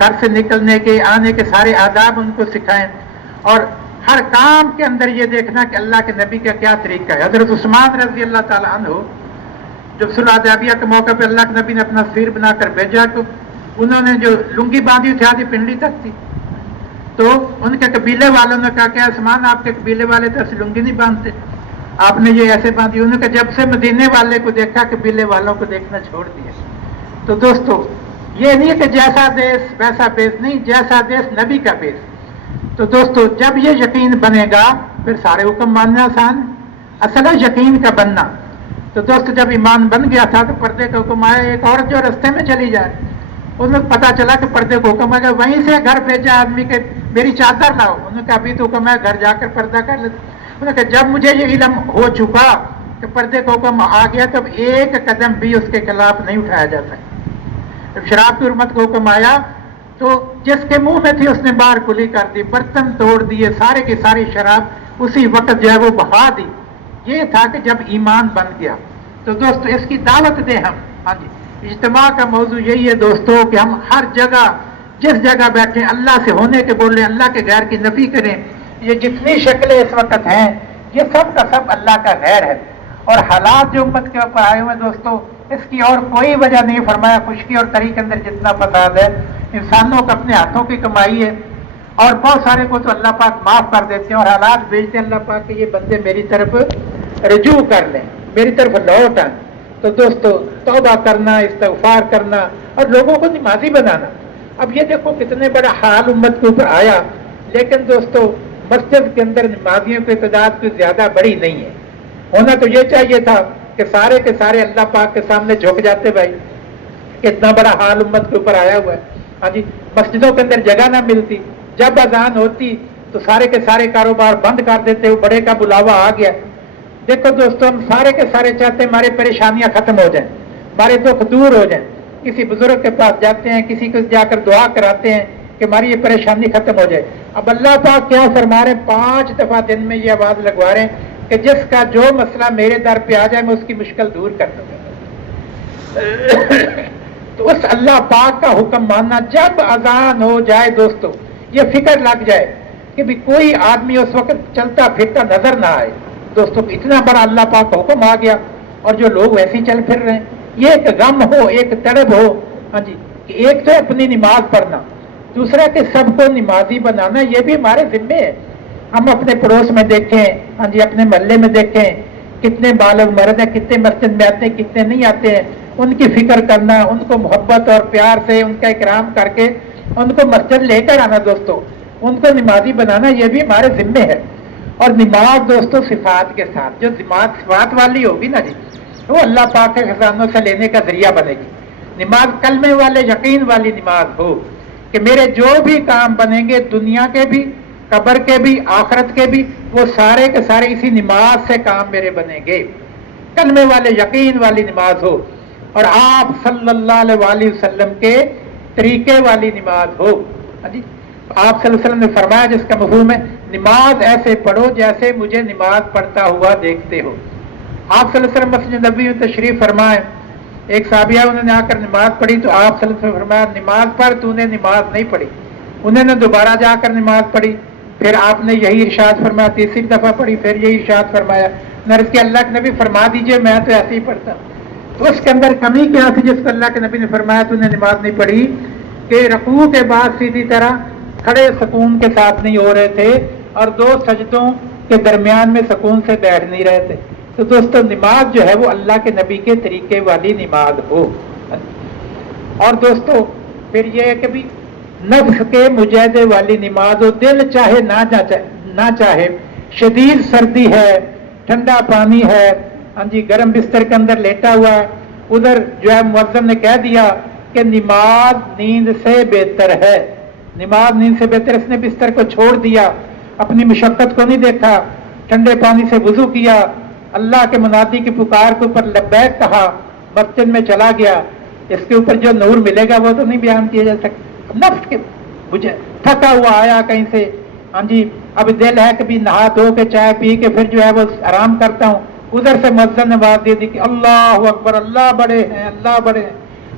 گھر سے نکلنے کے آنے کے سارے آداب ان کو سکھائیں، اور ہر کام کے اندر یہ دیکھنا کہ اللہ کے نبی کا کیا طریقہ ہے۔ حضرت عثمان رضی اللہ تعالیٰ عنہ جب صلح حدیبیہ کے موقع پہ اللہ کے نبی نے اپنا سیر بنا کر بھیجا تو انہوں نے جو لنگی باندھی تھی آدھی پنڈلی تک تھی، تو ان کے قبیلے والوں نے کہا کہ عثمان آپ کے قبیلے والے تو ایسے لنگی نہیں باندھتے، آپ نے یہ ایسے باندھی۔ انہوں نے کہا جب سے مدینے والے کو دیکھا قبیلے والوں کو دیکھنا چھوڑ دیا۔ تو دوستو یہ نہیں کہ جیسا دیس ویسا بیس، نہیں، جیسا دیس نبی کا بیس۔ تو دوستو جب یہ یقین بنے گا پھر سارے حکم ماننا آسان ہے، اصل ہے یقین کا بننا۔ تو دوست جب ایمان بن گیا تھا تو پردے کا حکم آیا، ایک عورت جو رستے میں چلی جائے انہیں پتا چلا کہ پردے کو حکم آئے گا، وہیں سے گھر بھیجا آدمی کہ میری چادر لاؤ، انہوں نے کہا ابھی تو حکم ہے گھر جا کر پردہ کر لیتے۔ انہوں نے کہا جب مجھے یہ علم ہو چکا کہ پردے کا حکم آ گیا تب ایک قدم بھی اس کے خلاف نہیں اٹھایا جا سکتا۔ جب شراب کی حرمت کا حکم آیا تو جس کے منہ میں تھی اس نے باہر کھلی کر دی، برتن توڑ دیے، سارے کی ساری شراب اسی وقت جو ہے وہ بہا دی۔ یہ تھا کہ جب ایمان بن گیا۔ تو دوستو اس کی دعوت دیں ہم۔ ہاں جی، اجتماع کا موضوع یہی ہے دوستو کہ ہم ہر جگہ جس جگہ بیٹھیں اللہ سے ہونے کے بولیں، اللہ کے غیر کی نفی کریں۔ یہ جتنی شکلیں اس وقت ہیں یہ سب کا سب اللہ کا غیر ہے، اور حالات جو امت کے اوپر آئے ہوئے دوستو اس کی اور کوئی وجہ نہیں۔ فرمایا خشکی اور تری کے اندر جتنا فساد ہے انسانوں کو اپنے ہاتھوں کی کمائی ہے، اور بہت سارے کو تو اللہ پاک معاف کر دیتے ہیں اور حالات بھیجتے ہیں اللہ پاک کہ یہ بندے میری طرف رجوع کر لیں، میری طرف لوٹ آئیں۔ تو دوستو توبہ کرنا، استغفار کرنا اور لوگوں کو نمازی بنانا۔ اب یہ دیکھو کتنے بڑا حال امت کے اوپر آیا، لیکن دوستو مسجد کے اندر نمازیوں کی تعداد کوئی زیادہ بڑی نہیں ہے۔ ہونا تو یہ چاہیے تھا کہ سارے کے سارے اللہ پاک کے سامنے جھک جاتے۔ بھائی کتنا بڑا حال امت کے اوپر آیا ہوا ہے۔ ہاں جی، مسجدوں کے اندر جگہ نہ ملتی، جب اذان ہوتی تو سارے کے سارے کاروبار بند کر دیتے، وہ بڑے کا بلاوا آ گیا۔ دیکھو دوستو ہم سارے کے سارے چاہتے ہیں ہماری پریشانیاں ختم ہو جائیں، ہمارے دکھ دور ہو جائیں، کسی بزرگ کے پاس جاتے ہیں، کسی کو جا کر دعا کراتے ہیں کہ ہماری یہ پریشانی ختم ہو جائے۔ اب اللہ پاک کیا فرما رہے ہیں، 5 دفعہ دن میں یہ آواز لگوا رہے ہیں کہ جس کا جو مسئلہ میرے در پہ آ جائے میں اس کی مشکل دور کر دوں گا۔ تو اس اللہ پاک کا حکم ماننا، جب اذان ہو جائے دوستو یہ فکر لگ جائے کہ بھی کوئی آدمی اس وقت چلتا پھرتا نظر نہ آئے۔ دوستو اتنا بڑا اللہ پاک کا حکم آ گیا اور جو لوگ ویسے ہی چل پھر رہے ہیں، یہ ایک غم ہو، ایک تڑپ ہو۔ ہاں جی، کہ ایک تو اپنی نماز پڑھنا، دوسرا کہ سب کو نمازی بنانا، یہ بھی ہمارے ذمے ہے۔ ہم اپنے پڑوس میں دیکھیں، ہاں جی اپنے محلے میں دیکھیں کتنے بالغ مرد ہیں، کتنے مسجد میں آتے ہیں، کتنے نہیں آتے ہیں، ان کی فکر کرنا، ان کو محبت اور پیار سے ان کا اکرام کر کے ان کو مسجد لے کر آنا دوستو، ان کو نمازی بنانا، یہ بھی ہمارے ذمے ہے۔ اور نماز دوستو صفات کے ساتھ، جو نماز صفات والی ہوگی نا جی وہ اللہ پاک کے خزانوں سے لینے کا ذریعہ بنے گی۔ نماز کلمے والے یقین والی نماز ہو کہ میرے جو بھی کام بنیں گے دنیا کے بھی، قبر کے بھی، آخرت کے بھی، وہ سارے کے سارے اسی نماز سے کام میرے بنیں گے۔ کلمے والے یقین والی نماز ہو اور آپ صلی اللہ علیہ وسلم کے طریقے والی نماز ہو۔ جی آپ صلی اللہ علیہ وسلم نے فرمایا جس کا مفہوم ہے نماز ایسے پڑھو جیسے مجھے نماز پڑھتا ہوا دیکھتے ہو۔ آپ صلی اللہ علیہ وسلم مسجد نبوی میں تشریف فرمائے، ایک صحابیہ انہوں نے آ کر نماز پڑھی تو آپ صلی اللہ علیہ وسلم فرمایا نماز پڑھ، تو نے نماز نہیں پڑھی۔ انہوں نے دوبارہ جا کر نماز پڑھی، پھر آپ نے یہی ارشاد فرمایا، تیسری دفعہ پڑھی، پھر یہی ارشاد فرمایا۔ نرس کے اللہ کے نبی فرما دیجئے میں تو ایسے ہی پڑھتا ہوں۔ تو اس کے اندر کمی کیا تھی جس کو اللہ کے نبی نے فرمایا تو نے نماز نہیں پڑھی؟ کہ رکوع کے بعد سیدھی طرح کھڑے سکون کے ساتھ نہیں ہو رہے تھے اور 2 سجدوں کے درمیان میں سکون سے بیٹھ نہیں رہے تھے۔ تو دوستو نماز جو ہے وہ اللہ کے نبی کے طریقے والی نماز ہو۔ اور دوستو پھر یہ ہے کہ بھی نفس کے مجاہدے والی نماز ہو، دل چاہے نہ چاہے، شدید سردی ہے، ٹھنڈا پانی ہے، ہاں جی گرم بستر کے اندر لیٹا ہوا ہے، ادھر جو ہے مؤذن نے کہہ دیا کہ نماز نیند سے بہتر ہے، نماز نیند سے بہتر، اس نے بستر کو چھوڑ دیا، اپنی مشقت کو نہیں دیکھا، ٹھنڈے پانی سے وضو کیا، اللہ کے منادی کی پکار کے اوپر لبیک کہا، مسجد میں چلا گیا، اس کے اوپر جو نور ملے گا وہ تو نہیں بیان کیا جا سکتا۔ نفس کے مجھے تھکا ہوا آیا کہیں سے، ہاں جی اب دل ہے کہ بھی نہا دھو کے چائے پی کے پھر جو ہے وہ آرام کرتا ہوں، ادھر سے مؤذن نے آواز دے دی کہ اللہ اکبر، اللہ بڑے ہیں، اللہ بڑے ہیں۔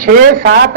6-7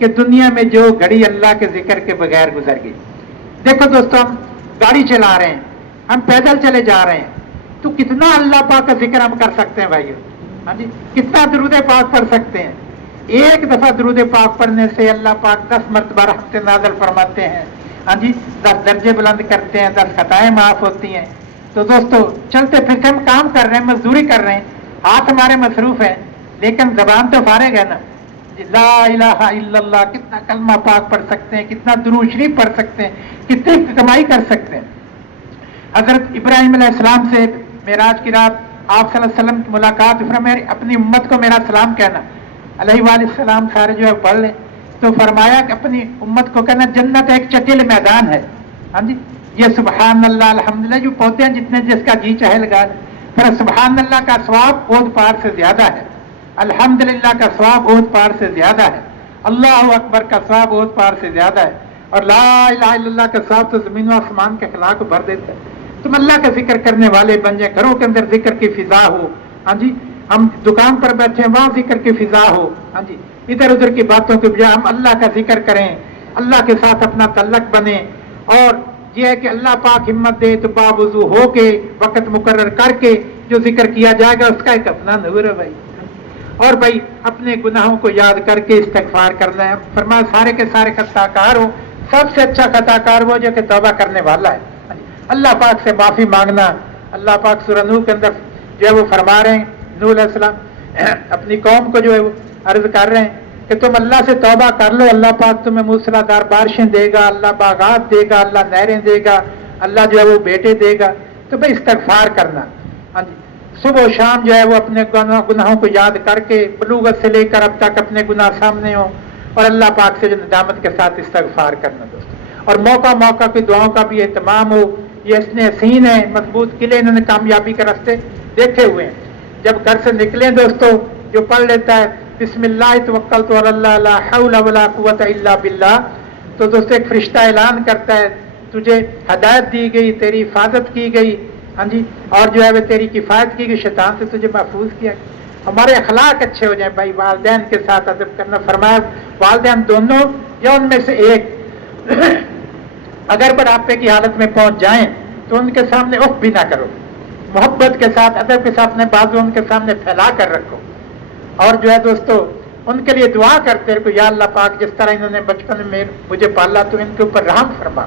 کہ دنیا میں جو گھڑی اللہ کے ذکر کے بغیر گزر گئی. دیکھو دوستوں، ہم گاڑی چلا رہے ہیں، ہم پیدل چلے جا رہے ہیں، تو کتنا اللہ پاک کا ذکر ہم کر سکتے ہیں بھائیو؟ ہاں جی، کتنا درود پاک پڑھ سکتے ہیں؟ ایک دفعہ درود پاک پڑھنے سے اللہ پاک 10 مرتبہ رحمت نازل فرماتے ہیں. ہاں جی، 10 درجے بلند کرتے ہیں، 10 خطائیں معاف ہوتی ہیں. تو دوستو، چلتے پھرتے ہم کام کر رہے ہیں، مزدوری کر رہے ہیں، ہاتھ ہمارے مصروف ہیں، لیکن زبان تو فارغ ہے نا. لا الہ الا اللہ، کتنا کلمہ پاک پڑھ سکتے ہیں، کتنا درود شریف پڑھ سکتے ہیں، کتنی کمائی کر سکتے ہیں. حضرت ابراہیم علیہ السلام سے معراج کی رات آپ صلی اللہ علیہ وسلم کی ملاقات، فرمایا اپنی امت کو میرا سلام کہنا. علیہ وآلہ السلام سارے جو ہے پڑھ لیں. تو فرمایا کہ اپنی امت کو کہنا جنت ایک چٹیل میدان ہے. ہاں جی، یہ سبحان اللہ الحمدللہ جو پوتے ہیں جتنے جس کا جی چاہے لگا لیں. پھر سبحان اللہ کا ثواب احد پہاڑ سے زیادہ ہے، الحمدللہ کا ثواب احد پہاڑ سے زیادہ ہے، اللہ اکبر کا ثواب احد پہاڑ سے زیادہ ہے، اور لا الہ الا اللہ کا ثواب تو زمین و آسمان کے خلا کو بھر دیتا ہے. تم اللہ کا ذکر کرنے والے بن جائیں، گھروں کے اندر ذکر کی فضا ہو. ہاں جی، ہم دکان پر بیٹھے ہیں، وہاں ذکر کی فضا ہو. ہاں جی، ادھر ادھر کی باتوں کے بجائے ہم اللہ کا ذکر کریں، اللہ کے ساتھ اپنا تعلق بنے. اور یہ ہے کہ اللہ پاک ہمت دے تو باوضو ہو کے وقت مقرر کر کے جو ذکر کیا جائے گا اس کا ایک اپنا نور ہے بھائی. اور بھائی اپنے گناہوں کو یاد کر کے استغفار کرنا ہے. فرمایا سارے کے سارے خطا کار ہو، سب سے اچھا خطا کار وہ جو کہ توبہ کرنے والا ہے. اللہ پاک سے معافی مانگنا. اللہ پاک سورہ نوح کے اندر جو ہے وہ فرما رہے ہیں، نوح علیہ السلام اپنی قوم کو جو ہے وہ عرض کر رہے ہیں کہ تم اللہ سے توبہ کر لو، اللہ پاک تمہیں موسلا دار بارشیں دے گا، اللہ باغات دے گا، اللہ نہریں دے گا، اللہ جو ہے وہ بیٹے دے گا. تو بھائی استغفار کرنا. ہاں جی، صبح و شام جو ہے وہ اپنے گناہوں کو یاد کر کے بلوغت سے لے کر اب تک اپنے گناہ سامنے ہوں اور اللہ پاک سے جو ندامت کے ساتھ استغفار کرنا دوستوں. اور موقع موقع کی دعاؤں کا بھی اہتمام ہو. یہ اتنے حسین ہیں، مضبوط قلعے انہوں نے کامیابی کے راستے دیکھے ہوئے ہیں. جب گھر سے نکلیں دوستو، جو پڑھ لیتا ہے بسم اللہ توکلت علی اللہ لا حول ولا قوت الا باللہ، تو دوستو ایک فرشتہ اعلان کرتا ہے تجھے ہدایت دی گئی، تیری حفاظت کی گئی. ہاں جی، اور جو ہے وہ تیری کفایت کی گئی، شیطان سے تجھے محفوظ کیا. ہمارے اخلاق اچھے ہو جائیں بھائی، والدین کے ساتھ ادب کرنا. فرمایا والدین دونوں یا ان میں سے ایک اگر بڑھاپے کی حالت میں پہنچ جائیں تو ان کے سامنے اف بھی نہ کرو، محبت کے ساتھ ادب کے ساتھ اپنے بازو ان کے سامنے پھیلا کر رکھو. اور جو ہے دوستو ان کے لیے دعا کرتے رہو، یا اللہ پاک جس طرح انہوں نے بچپن میں مجھے پالا تو ان کے اوپر رحم فرما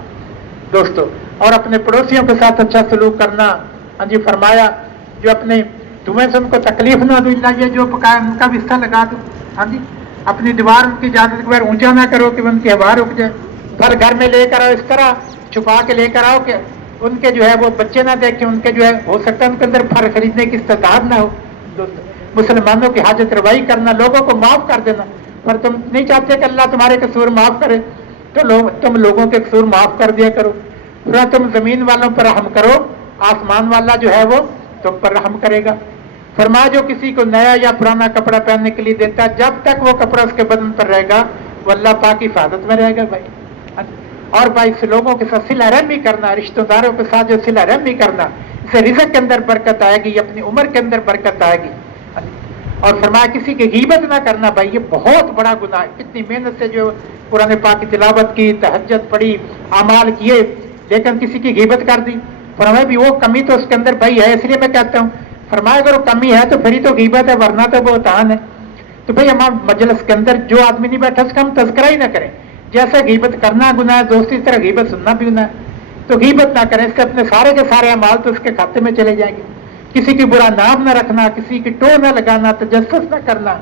دوستو. اور اپنے پڑوسیوں کے ساتھ اچھا سلوک کرنا. ہاں جی، فرمایا جو اپنے دھویں سے ان کو تکلیف نہ دو، یہ جو پکائے ان کا بستر لگا دو. ہاں جی، اپنی دیوار ان کی اجازت کے بغیر اونچا نہ کرو کہ ان کی ہوا رک جائے. پھر گھر میں لے کر آؤ، اس طرح چھپا کے لے کر آؤ کہ ان کے جو ہے وہ بچے نہ دیکھیں، ان کے جو ہے ہو سکتا ہے ان کے اندر پھل خریدنے کی استطاعت نہ ہو. مسلمانوں کی حاجت روائی کرنا، لوگوں کو معاف کر دینا. پر تم نہیں چاہتے کہ اللہ تمہارے قصور معاف کرے تو تم لوگوں کے قصور معاف کر دیا کرو. پھر تم زمین والوں پر رحم کرو، آسمان والا جو ہے وہ تم پر رحم کرے گا. فرمایا جو کسی کو نیا یا پرانا کپڑا پہننے کے لیے دیتا ہے، جب تک وہ کپڑا اس کے بدن پر رہے گا وہ اللہ پاک کی حفاظت میں رہے گا بھائی. اور بھائی سے لوگوں کے ساتھ صلہ رحمی کرنا، رشتہ داروں کے ساتھ جو صلہ رحمی کرنا، اس سے رزق کے اندر برکت آئے گی، اپنی عمر کے اندر برکت آئے گی. اور فرمایا کسی کی غیبت نہ کرنا بھائی، یہ بہت بڑا گناہ ہے. کتنی محنت سے جو قرآن پاک کی تلاوت کی، تہجد پڑھی، اعمال کیے، لیکن کسی کی غیبت کر دی. فرمایا بھی وہ کمی تو اس کے اندر بھائی ہے، اس لیے میں کہتا ہوں فرمایا اگر وہ کمی ہے تو پھر ہی تو غیبت ہے، ورنہ تو بہتان ہے. تو بھائی ہمارے مجلس کے اندر جو آدمی نہیں بیٹھا اس کا ہم تذکرہ ہی نہ کریں. جیسے غیبت کرنا گناہ ہے، دوسری طرح غیبت سننا بھی گناہ ہے. تو غیبت نہ کریں، اس سے اپنے سارے کے سارے اعمال تو اس کے کھاتے میں چلے جائیں گے. کسی کی برا نام نہ رکھنا، کسی کی ٹو نہ لگانا، تجسس نہ کرنا.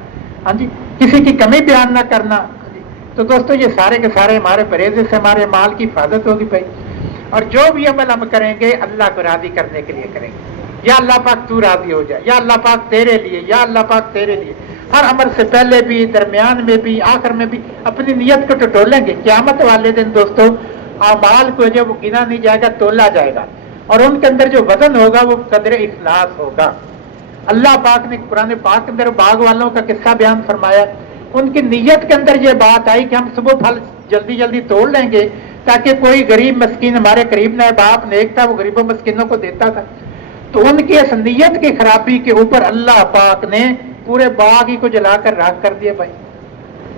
ہاں جی، کسی کی کمی بیان نہ کرنا. ہاں جی، تو دوستو یہ سارے کے سارے ہمارے پرہیز سے ہمارے مال کی حفاظت ہوگی بھائی. اور جو بھی عمل ہم کریں گے اللہ کو راضی کرنے کے لیے کریں گے. یا اللہ پاک تو راضی ہو جائے، یا اللہ پاک تیرے لیے، یا اللہ پاک تیرے لیے. ہر عمل سے پہلے بھی، درمیان میں بھی، آخر میں بھی اپنی نیت کو ٹٹولیں گے. قیامت والے دن دوستو اعمال کو جو گنا نہیں جائے گا، تولا جائے گا، اور ان کے اندر جو وزن ہوگا وہ قدر اخلاص ہوگا. اللہ پاک نے قرآن پاک کے اندر باغ والوں کا قصہ بیان فرمایا. ان کی نیت کے اندر یہ بات آئی کہ ہم صبح پھل جلدی جلدی توڑ لیں گے تاکہ کوئی غریب مسکین ہمارے قریب نہ ہے. باپ نیک تھا، وہ غریبوں مسکینوں کو دیتا تھا. تو ان کی اس نیت کی خرابی کے اوپر اللہ پاک نے پورے باغ ہی کو جلا کر راکھ کر دیا بھائی.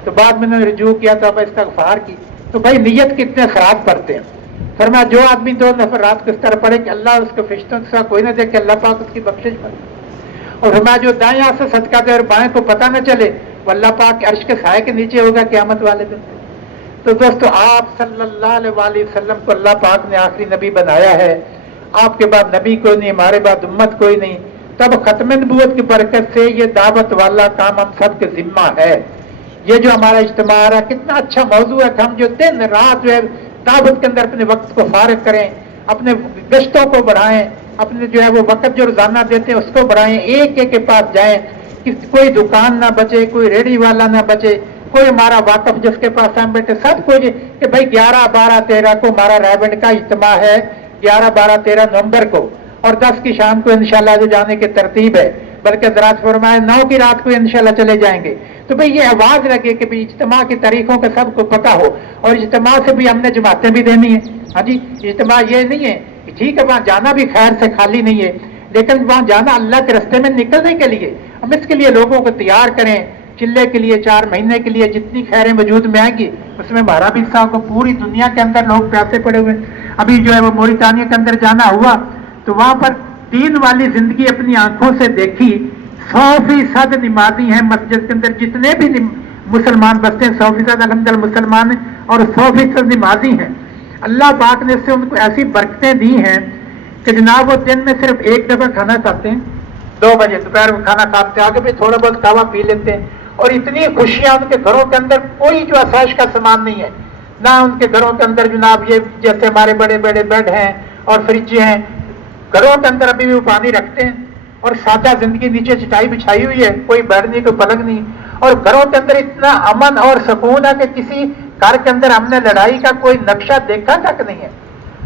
تو بعد میں انہوں نے رجوع کیا تو اب استغفار کی. تو بھائی نیت کتنے اثرات پڑتے ہیں. فرمایا جو آدمی 2 دفعہ رات کو اس طرح پڑھے کہ اللہ اس کو فرشتوں کے ساتھ کوئی نہ دیکھے, اللہ پاک اس کی بخشش کرے. اور فرمایا جو دائیں ہاتھ سے صدقہ دے اور بائیں کو پتہ نہ چلے وہ اللہ پاک کے عرش کے سائے کے نیچے ہوگا قیامت والے دن. تو دوستو آپ صلی اللہ علیہ وآلہ وسلم کو اللہ پاک نے آخری نبی بنایا ہے. آپ کے بعد نبی کوئی نہیں, ہمارے بعد امت کوئی نہیں. تب ختم نبوت کی برکت سے یہ دعوت والا کام ہم سب کے ذمہ ہے. یہ جو ہمارا اجتماع آ رہا ہے کتنا اچھا موضوع ہے کہ ہم جو دن رات جو ہے دعوت کے اندر اپنے وقت کو فارغ کریں, اپنے گشتوں کو بڑھائیں, اپنے جو ہے وہ وقت جو روزانہ دیتے ہیں اس کو بڑھائیں, ایک ایک کے پاس جائیں, کوئی دکان نہ بچے, کوئی ریڑھی والا نہ بچے, کوئی ہمارا واقف جس کے پاس ہم بیٹھے سب کوئی کہ بھائی 11, 12, 13 کو ہمارا رائبنڈ کا اجتماع ہے, 11, 12, 13 نومبر کو, اور 10 کی شام کو انشاءاللہ جو جانے کی ترتیب ہے, بلکہ حضرات فرمائے 9 کی رات کو انشاءاللہ چلے جائیں گے. تو بھئی یہ آواز لگے کہ بھئی اجتماع کی تاریخوں کا سب کو پتہ ہو, اور اجتماع سے بھی ہم نے جماعتیں بھی دینی ہیں. ہاں جی, اجتماع یہ نہیں ہے کہ ٹھیک ہے وہاں جانا بھی خیر سے خالی نہیں ہے, لیکن وہاں جانا اللہ کے راستے میں نکلنے کے لیے ہم اس کے لیے لوگوں کو تیار کریں. چلے کے لیے 4 مہینے کے لیے جتنی خیریں وجود میں آئیں گی اس میں ہمارا بھی حصہ کو. پوری دنیا کے اندر لوگ پیاسے پڑے ہوئے. ابھی جو ہے وہ موریتانیہ کے اندر جانا ہوا تو وہاں پر دین والی زندگی اپنی آنکھوں سے دیکھی. 100% نمازی ہیں مسجد کے اندر, جتنے بھی مسلمان بستے ہیں 100% الحمدللہ مسلمان ہیں اور 100% نمازی ہیں. اللہ پاک نے اس سے ان کو ایسی برکتیں دی ہیں کہ جناب وہ دن میں صرف 1 دفعہ کھانا کھاتے ہیں, 2 بجے دوپہر میں کھانا کھاتے ہیں, آگے بھی تھوڑا بہت کھاوا پی لیتے ہیں, اور اتنی خوشیاں ان کے گھروں کے اندر کوئی جو آسائش کا سامان نہیں ہے. نہ ان کے گھروں کے اندر جناب یہ جیسے ہمارے بڑے بڑے بیڈ ہیں اور فریجیں ہیں, گھروں کے اندر ابھی بھی وہ پانی رکھتے ہیں, اور سادہ زندگی, نیچے چٹائی بچھائی ہوئی ہے, کوئی بیڈ نہیں, کوئی پلنگ نہیں, اور گھروں کے اندر اتنا امن اور سکون ہے کہ کسی گھر کے اندر ہم نے لڑائی کا کوئی نقشہ دیکھا تک نہیں ہے,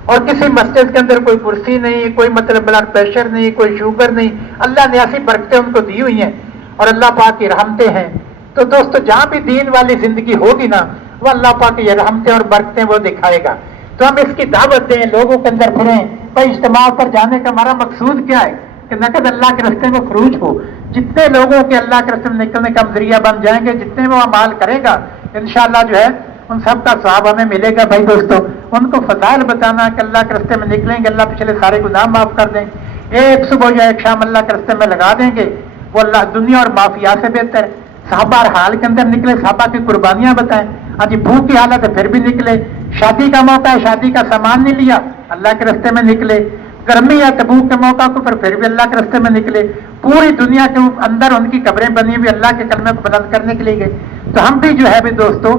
اور کسی مسجد کے اندر کوئی کرسی نہیں, کوئی مطلب بلڈ پریشر نہیں, کوئی شوگر نہیں. اللہ نے ایسی برکتیں ان کو دی ہوئی ہیں اور اللہ پاک کی رحمتیں ہیں. تو دوستو جہاں بھی دین والی زندگی ہوگی نا وہ اللہ پاک کی رحمتیں اور برکتیں وہ دکھائے گا. تو ہم اس کی دعوت دیں, لوگوں کے اندر پھریں. بھائی اجتماع پر جانے کا ہمارا مقصود کیا ہے کہ نقد اللہ کے راستے میں خروج ہو. جتنے لوگوں کے اللہ کے راستے میں نکلنے کا ذریعہ بن جائیں گے, جتنے وہ اعمال کرے گا انشاءاللہ جو ہے ان سب کا ثواب ہمیں ملے گا. بھائی دوستو ان کو فضائل بتانا کہ اللہ کے راستے میں نکلیں گے, اللہ پچھلے سارے گناہ معاف کر دیں, ایک صبح یا ایک شام اللہ کے راستے میں لگا دیں گے, وہ اللہ دنیا اور مافیا سے بہتر ہے. صحابہ حال کے اندر نکلے, صحابہ کی قربانیاں بتائیں. ہاں جی, بھوک کی حالت ہے پھر بھی نکلے, شادی کا موقع ہے شادی کا سامان نہیں لیا, اللہ کے راستے میں نکلے. گرمی یا تبوک کے موقع کو پھر بھی اللہ کے راستے میں نکلے. پوری دنیا کے اندر ان کی قبریں بنی ہوئی اللہ کے کلمے کو بلند کرنے کے لیے گئے. تو ہم بھی جو ہے بھی دوستو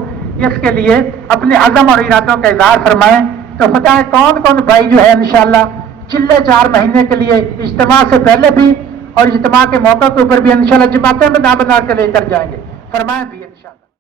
اس کے لیے اپنے عزم اور ارادوں کا اظہار فرمائیں. تو بتائیں کون کون بھائی جو ہے انشاءاللہ چلے 4 مہینے کے لیے اجتماع سے پہلے بھی اور اجتماع کے موقع کے اوپر بھی انشاءاللہ جماعتیں بنا بنا کے لے کر جائیں گے. فرمائیں بھی انشاءاللہ.